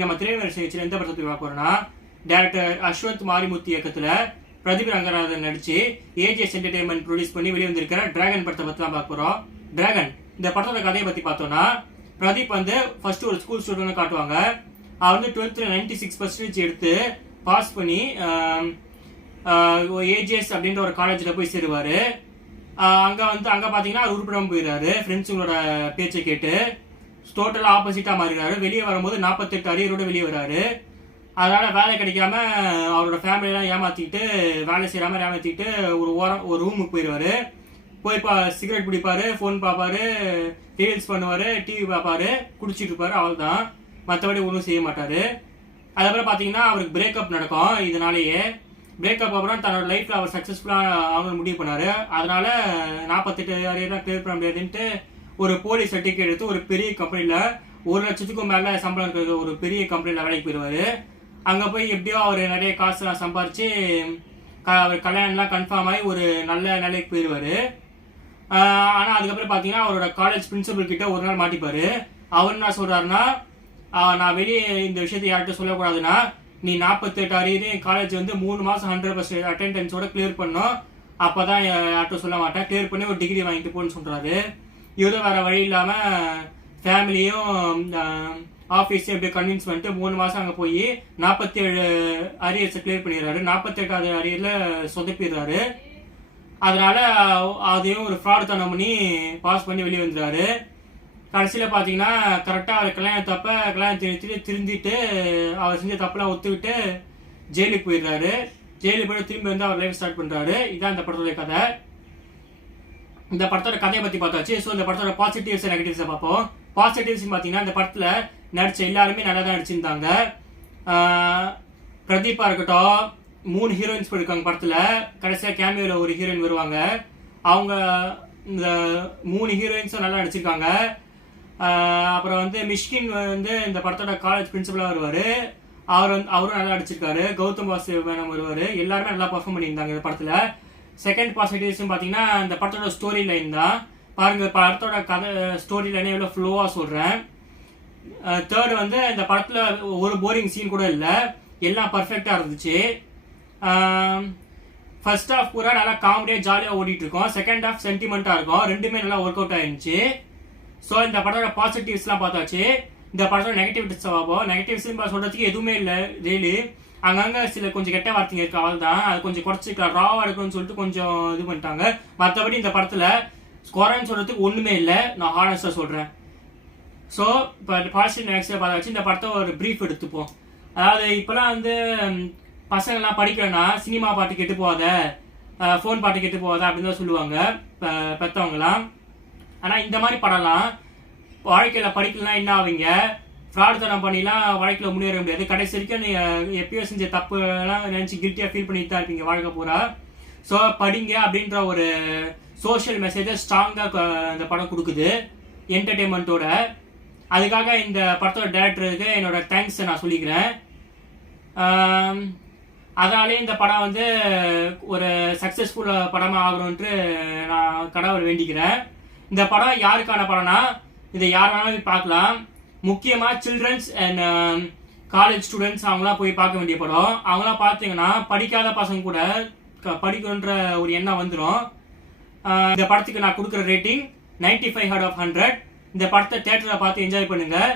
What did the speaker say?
நம்ம திரைவரிசை நிகழ்ச்சியில் எந்த படத்தை பார்க்க போறோம்னா, டைரக்டர் அஸ்வந்த் மாரிமுத்து இயக்கத்துல பிரதீப் ரங்கநாதன் நடிச்சு ஏஜிஎஸ் என்டர்டைன்மெண்ட் ப்ரொடியூஸ் பண்ணி வெளிவந்திருக்கிற டிராகன் படத்தை பத்தி தான் பார்க்க போறோம். டிராகன் இந்த படத்தோட கதையை பத்தி பார்த்தோம்னா, பிரதீப் வந்து ஃபர்ஸ்ட் ஒரு ஸ்கூல் ஸ்டூடெண்ட் காட்டுவாங்க. அவர் வந்து 12th 96% எடுத்து பாஸ் பண்ணி ஏஜிஎஸ் அப்படின்ற ஒரு காலேஜில் போய் சேருவாரு. அங்க பாத்தீங்கன்னா உருப்படம் போயிடுறாரு. ஃப்ரெண்ட்ஸுங்களோட பேச்சை கேட்டு டோட்டலாக ஆப்போசிட்டாக மாறிடுறாரு. வெளியே வரும்போது 48 அரியரோட வெளியே வர்றாரு. அதனால வேலை கிடைக்காம அவரோட ஃபேமிலியெல்லாம் ஏமாத்திட்டு வேலை செய்யாம ஏமாத்திட்டு ஒரு ரூமுக்கு போயிடுவாரு. போய் சிகரெட் பிடிப்பாரு, ஃபோன் பார்ப்பாரு, ரீல்ஸ் பண்ணுவாரு, டிவி பார்ப்பாரு, குடிச்சிட்டு இருப்பாரு. அவள் தான், மற்றபடி ஒன்றும் செய்ய மாட்டாரு. அதுக்கப்புறம் பார்த்தீங்கன்னா அவருக்கு பிரேக்கப் நடக்கும். இதனாலேயே பிரேக்கப் அப்புறம் தன்னோட லைஃப்ல அவர் சக்சஸ்ஃபுல்லாக அவங்க முடிவு பண்ணாரு. அதனால 48 அரியர்லாம் கிளியர் பண்ண முடியாதுன்ட்டு ஒரு போலீஸ் சர்டிஃபிகேட் எடுத்து ஒரு பெரிய கம்பெனியில் 1 லட்சத்துக்கும் மேலே சம்பளம் இருக்கிற ஒரு பெரிய கம்பெனியில் வேலைக்கு போயிடுவார். அங்கே போய் எப்படியோ அவர் நிறைய காசுலாம் சம்பாரித்து அவர் கல்யாணம்லாம் கன்ஃபார்ம் ஆகி ஒரு நல்ல நிலைக்கு போயிடுவார். ஆனால் அதுக்கப்புறம் பார்த்தீங்கன்னா அவரோட காலேஜ் பிரின்சிபல் கிட்ட ஒரு நாள் மாட்டிப்பார். அவர் என்ன சொல்கிறாருன்னா, நான் வெளியே இந்த விஷயத்தை யார்கிட்ட சொல்லக்கூடாதுன்னா, நீ 48 அரியரையும் காலேஜ் வந்து 3 மாதம் 100% அட்டெண்டன்ஸோட கிளியர் பண்ணோம், அப்போ தான் யார்கிட்ட சொல்ல மாட்டேன், கிளியர் பண்ணி ஒரு டிகிரி வாங்கிட்டு போன்னு சொல்கிறாரு. இவரும் வேற வழி இல்லாமல் ஃபேமிலியும் ஆஃபீஸையும் எப்படியும் கன்வின்ஸ் பண்ணிட்டு 3 மாதம் அங்கே போய் 47 அரியர்ஸை கிளியர் பண்ணிடுறாரு. 48வது அரியரில் சொதப்பிடுறாரு. அதனால அதையும் ஒரு ஃப்ராட் தனம் பண்ணி பாஸ் பண்ணி வெளியே வந்துடுறாரு. கடைசியில் பார்த்தீங்கன்னா கரெக்டாக அவர் கல்யாணத்தை திருந்திட்டு அவர் செஞ்ச தப்பெல்லாம் ஒத்துக்கிட்டு ஜெயிலுக்கு போயிடுறாரு. ஜெயிலுக்கு போய் திரும்பி வந்து அவர் லைஃப் ஸ்டார்ட் பண்ணுறாரு. இதுதான் இந்த படத்துடைய கதை. இந்த படத்தோட கதையை பற்றி பார்த்தாச்சு. ஸோ இந்த படத்தோட பாசிட்டிவ்ஸ் நெகட்டிவ்ஸை பார்ப்போம். பாசிட்டிவ்ஸ் பார்த்தீங்கன்னா இந்த படத்தில் நடித்த எல்லாருமே நல்லா தான் நடிச்சிருந்தாங்க. பிரதீப்பா இருக்கட்டும், 3 ஹீரோயின்ஸ் போயிருக்காங்க படத்தில். கடைசியாக கேமியோவில் ஒரு ஹீரோயின் வருவாங்க. அவங்க இந்த 3 ஹீரோயின்ஸும் நல்லா நடிச்சிருக்காங்க. அப்புறம் வந்து மிஷ்கின் வந்து இந்த படத்தோட காலேஜ் பிரின்சிபலாக வருவார். அவரும் நல்லா நடிச்சிருக்காரு. கௌதம் வாசுதேவன் வருவார். எல்லாருமே நல்லா பர்ஃபார்ம் பண்ணியிருந்தாங்க இந்த படத்தில். செகண்ட் பாசிட்டிவ்ஸ் பார்த்தீங்கன்னா இந்த படத்தோட ஸ்டோரி லைன் தான். பாருங்க, படத்தோட கதை ஸ்டோரி லைனே எவ்வளோ ஃப்ளோவாக சொல்கிறேன். தேர்ட் வந்து இந்த படத்தில் ஒரு போரிங் சீன் கூட இல்லை, எல்லாம் பர்ஃபெக்டாக இருந்துச்சு. ஃபர்ஸ்ட் ஹாஃப் பூரா நல்லா காமெடியாக ஜாலியாக ஓடிட்டு இருக்கோம். செகண்ட் ஹாஃப் சென்டிமெண்ட்டாக இருக்கும். ரெண்டுமே நல்லா ஒர்க் அவுட் ஆயிருந்துச்சு. ஸோ இந்த படத்தோட பாசிட்டிவ்ஸ்லாம் பார்த்தாச்சு. இந்த படத்தோட நெகட்டிவ்ஸ் பார்ப்போம். நெகட்டிவ்ஸ் சொல்கிறதுக்கு எதுவுமே இல்லை ரியலி. அங்கங்கே சில கொஞ்சம் கெட்ட வார்த்தைங்க இருக்கு, அவள் தான். அது கொஞ்சம் குறைச்சிக்கலாம், ராவாக எடுக்கணும்னு சொல்லிட்டு கொஞ்சம் இது பண்ணிட்டாங்க. மற்றபடி இந்த படத்தில் குறைன்னு சொல்கிறதுக்கு ஒன்றுமே இல்லை, நான் ஹானஸ்டாக சொல்கிறேன். ஸோ இப்போ பாசிட்டிவ் நெகட்டிவ் பார்த்தாச்சு. இந்த படத்தை ஒரு ப்ரீஃப் எடுத்துப்போம். அதாவது இப்போலாம் வந்து பசங்கள்லாம் படிக்கலைன்னா சினிமா பாட்டு கெட்டு போகாத, ஃபோன் பாட்டு கெட்டு போகாத அப்படின்னு தான் சொல்லுவாங்க பெற்றவங்களாம். ஆனால் இந்த மாதிரி படம்லாம் வாழ்க்கையில் படிக்கலாம் என்ன ஆவீங்க, ஃப்ராட்தனம் பண்ணிலாம் வாழ்க்கையில் முன்னேற முடியாது. கடைசி வரைக்கும் எப்பயோ செஞ்ச தப்புலாம் நினச்சி கில்ட்டியாக ஃபீல் பண்ணிட்டு தான் இருப்பீங்க வாழ்க்கை பூரா. ஸோ படிங்க அப்படின்ற ஒரு சோஷியல் மெசேஜை ஸ்ட்ராங்காக இந்த படம் கொடுக்குது என்டர்டெயின்மெண்ட்டோட. அதுக்காக இந்த படத்தோட டைரக்டருக்கு என்னோட தேங்க்ஸை நான் சொல்லிக்கிறேன். அதனாலே இந்த படம் வந்து ஒரு சக்ஸஸ்ஃபுல் படமாக ஆகணுன்ட்டு நான் கடவுளை வேண்டிக்கிறேன். இந்த படம் யாருக்கான படம்னா, இதை யார் வேணாலும் பார்க்கலாம். முக்கியமாக சில்ட்ரன்ஸ் அண்ட் காலேஜ் ஸ்டூடெண்ட்ஸ் அவங்களாம் போய் பார்க்க வேண்டிய படம். அவங்களாம் பார்த்தீங்கன்னா படிக்காத பசங்க கூட படிக்கணுன்ற ஒரு எண்ணம் வந்துடும். இந்த படத்துக்கு நான் கொடுக்குற ரேட்டிங் 95 out of 100. இந்த படத்தை தியேட்டரில் பார்த்து என்ஜாய் பண்ணுங்கள்.